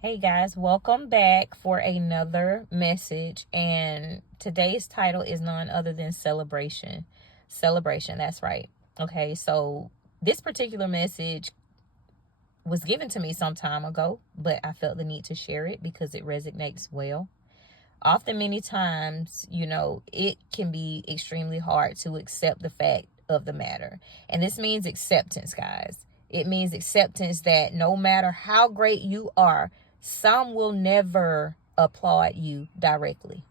Hey guys, welcome back for another message. And today's title is none other than celebration. Celebration, that's right. Okay, so this particular message was given to me some time ago, but I felt the need to share it because it resonates well. Often, many times, it can be extremely hard to accept the fact of the matter. And this means acceptance, guys. It means acceptance that no matter how great you are, some will never applaud you directly.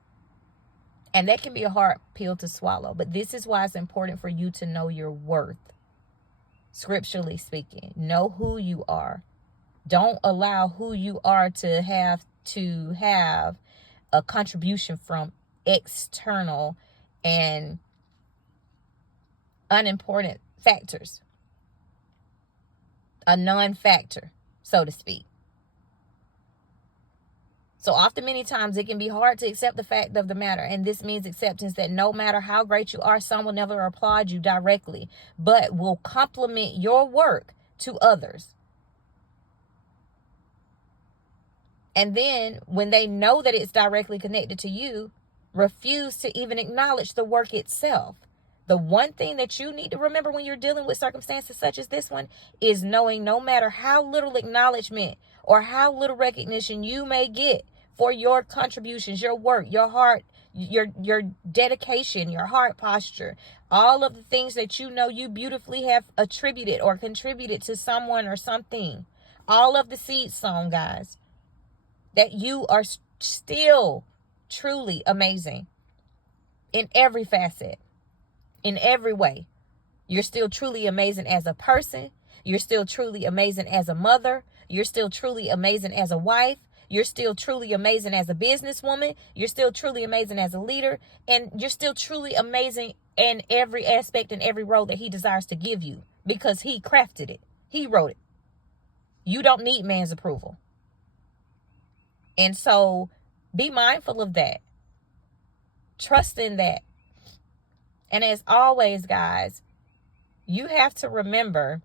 And that can be a hard pill to swallow. But this is why it's important for you to know your worth, scripturally speaking. Know who you are. Don't allow who you are to have a contribution from external and unimportant factors, a non-factor, so to speak. So often, many times, it can be hard to accept the fact of the matter. And this means acceptance that no matter how great you are, some will never applaud you directly, but will compliment your work to others. And then when they know that it's directly connected to you, refuse to even acknowledge the work itself. The one thing that you need to remember when you're dealing with circumstances such as this one is knowing no matter how little acknowledgement or how little recognition you may get for your contributions, your work, your heart, your dedication, your heart posture, all of the things that you beautifully have attributed or contributed to someone or something, all of the seeds sown, guys, that you are still truly amazing in every facet, in every way. You're still truly amazing as a person. You're still truly amazing as a mother. You're still truly amazing as a wife. You're still truly amazing as a businesswoman. You're still truly amazing as a leader. And you're still truly amazing in every aspect and every role that he desires to give you because he crafted it. He wrote it. You don't need man's approval. And so be mindful of that. Trust in that. And as always, guys, you have to remember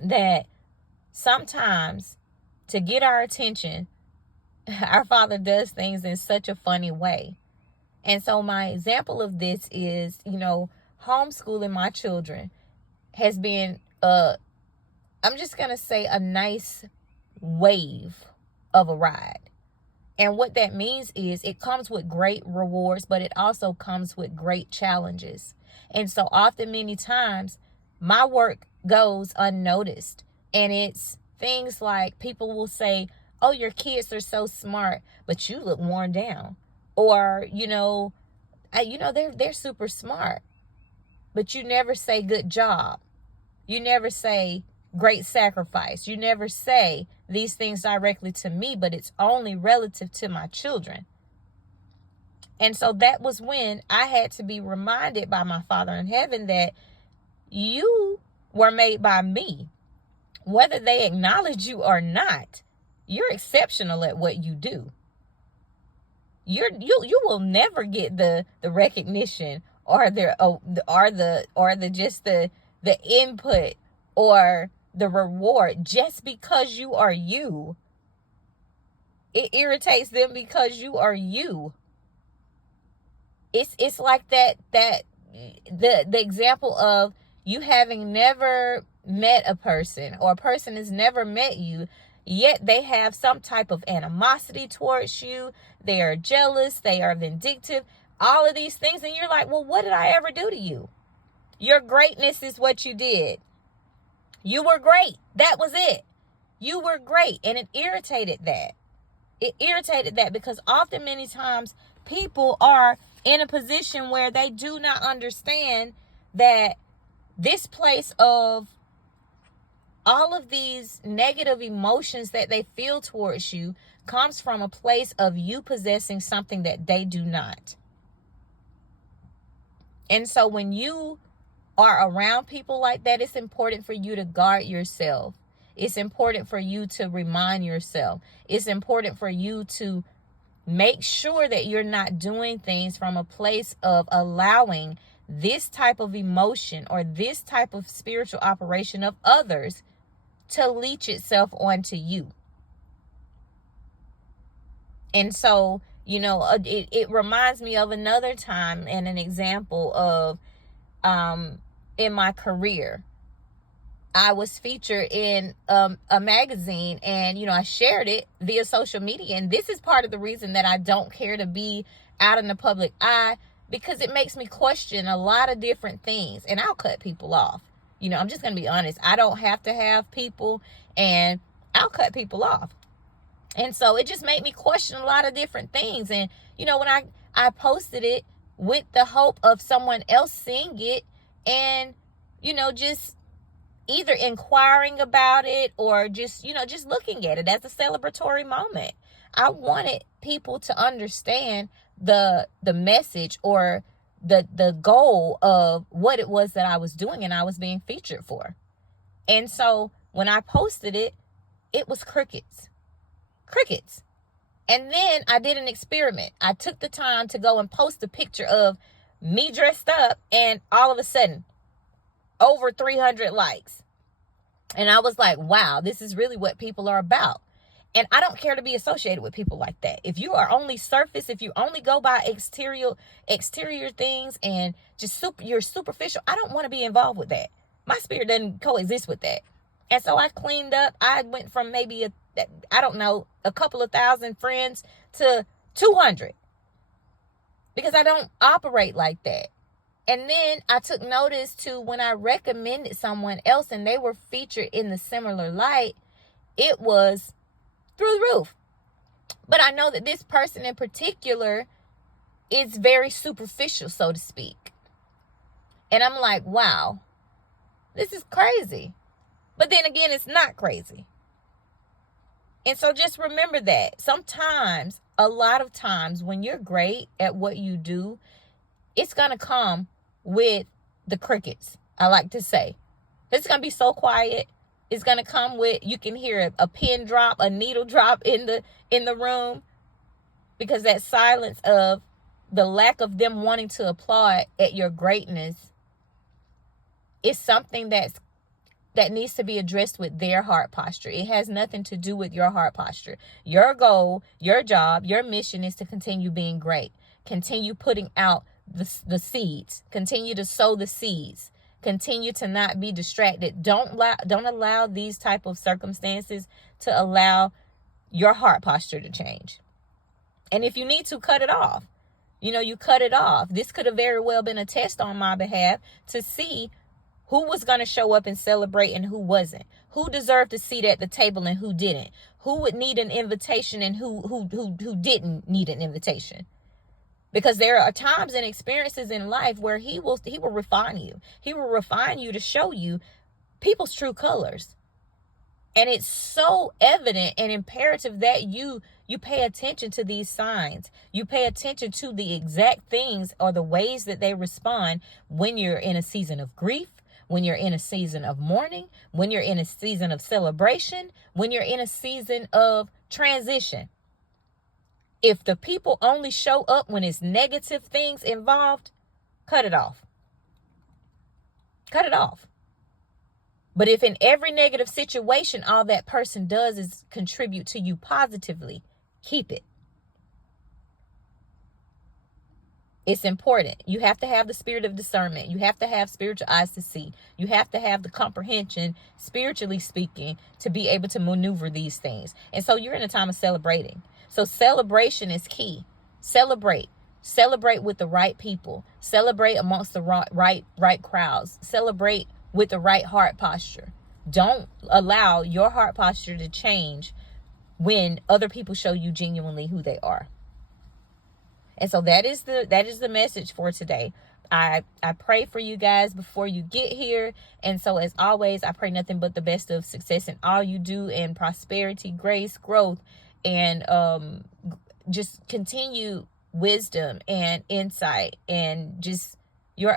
that sometimes to get our attention, our Father does things in such a funny way. And so my example of this is, homeschooling my children has been, I'm just going to say, a nice wave of a ride. And what that means is it comes with great rewards, but it also comes with great challenges. And so often, many times, my work goes unnoticed. And it's things like people will say, oh, your kids are so smart, but you look worn down. Or, they're super smart, but you never say good job. You never say great sacrifice. You never say these things directly to me, but it's only relative to my children. And so that was when I had to be reminded by my Father in heaven that you were made by me. Whether they acknowledge you or not, you're exceptional at what you do. You will never get the recognition or the input or the reward just because you are you. It irritates them because you are you. It's like the example of you having never met a person, or a person has never met you, yet they have some type of animosity towards you. They are jealous, they are vindictive, all of these things, and you're like, well, what did I ever do to you? Your greatness is what you did. You were great. That was it. You were great. And it irritated that. It irritated that because often, many times, people are in a position where they do not understand that this place of all of these negative emotions that they feel towards you comes from a place of you possessing something that they do not. And so when you are around people like that, it's important for you to guard yourself. It's important for you to remind yourself. It's important for you to make sure that you're not doing things from a place of allowing this type of emotion or this type of spiritual operation of others to leech itself onto you. And so, it reminds me of another time and an example of in my career. I was featured in a magazine, and I shared it via social media. And this is part of the reason that I don't care to be out in the public eye, because it makes me question a lot of different things, and I'll cut people off. I'm just going to be honest. I don't have to have people, and I'll cut people off. And so it just made me question a lot of different things. And, when I posted it with the hope of someone else seeing it and, just either inquiring about it or just looking at it as a celebratory moment. I wanted people to understand the message or the goal of what it was that I was doing and I was being featured for. And so when I posted it, it was crickets. And then I did an experiment. I took the time to go and post a picture of me dressed up, and all of a sudden, over 300 likes. And I was like, wow, this is really what people are about. And I don't care to be associated with people like that. If you are only surface, if you only go by exterior things and just you're superficial, I don't want to be involved with that. My spirit doesn't coexist with that. And so I cleaned up. I went from maybe a couple of thousand friends to 200, because I don't operate like that. And then I took notice to when I recommended someone else and they were featured in the similar light, it was through the roof. But I know that this person in particular is very superficial, so to speak. And I'm like, wow, this is crazy. But then again, it's not crazy. And so just remember that sometimes, a lot of times, when you're great at what you do, it's going to come with the crickets, I like to say. It's going to be so quiet. It's going to come with, you can hear a pin drop, a needle drop in the room, because that silence of the lack of them wanting to applaud at your greatness is something that needs to be addressed with their heart posture. It has nothing to do with your heart posture. Your goal, your job, your mission is to continue being great. Continue putting out the seeds. Continue to sow the seeds. Continue to not be distracted. Don't allow these type of circumstances to allow your heart posture to change. And if you need to, cut it off. You cut it off. This could have very well been a test on my behalf to see who was going to show up and celebrate and who wasn't. Who deserved a seat at the table and who didn't. Who would need an invitation and who didn't need an invitation. Because there are times and experiences in life where he will refine you. He will refine you to show you people's true colors. And it's so evident and imperative that you pay attention to these signs. You pay attention to the exact things or the ways that they respond when you're in a season of grief, when you're in a season of mourning, when you're in a season of celebration, when you're in a season of transition. If the people only show up when it's negative things involved, cut it off. Cut it off. But if in every negative situation, all that person does is contribute to you positively, keep it. It's important. You have to have the spirit of discernment. You have to have spiritual eyes to see. You have to have the comprehension, spiritually speaking, to be able to maneuver these things. And so you're in a time of celebrating. So celebration is key. Celebrate. Celebrate with the right people. Celebrate amongst the right crowds. Celebrate with the right heart posture. Don't allow your heart posture to change when other people show you genuinely who they are. And so that is the message for today. I pray for you guys before you get here. And so as always, I pray nothing but the best of success in all you do, and prosperity, grace, growth, and just continue wisdom and insight, and just your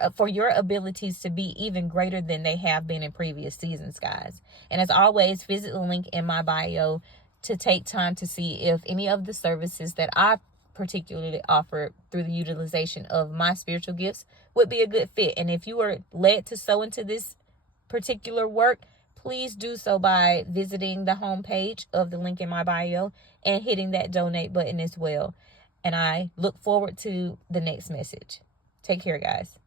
abilities to be even greater than they have been in previous seasons, guys. And as always, visit the link in my bio to take time to see if any of the services that I particularly offer through the utilization of my spiritual gifts would be a good fit. And if you are led to sow into this particular work, please do so by visiting the homepage of the link in my bio and hitting that donate button as well. And I look forward to the next message. Take care, guys.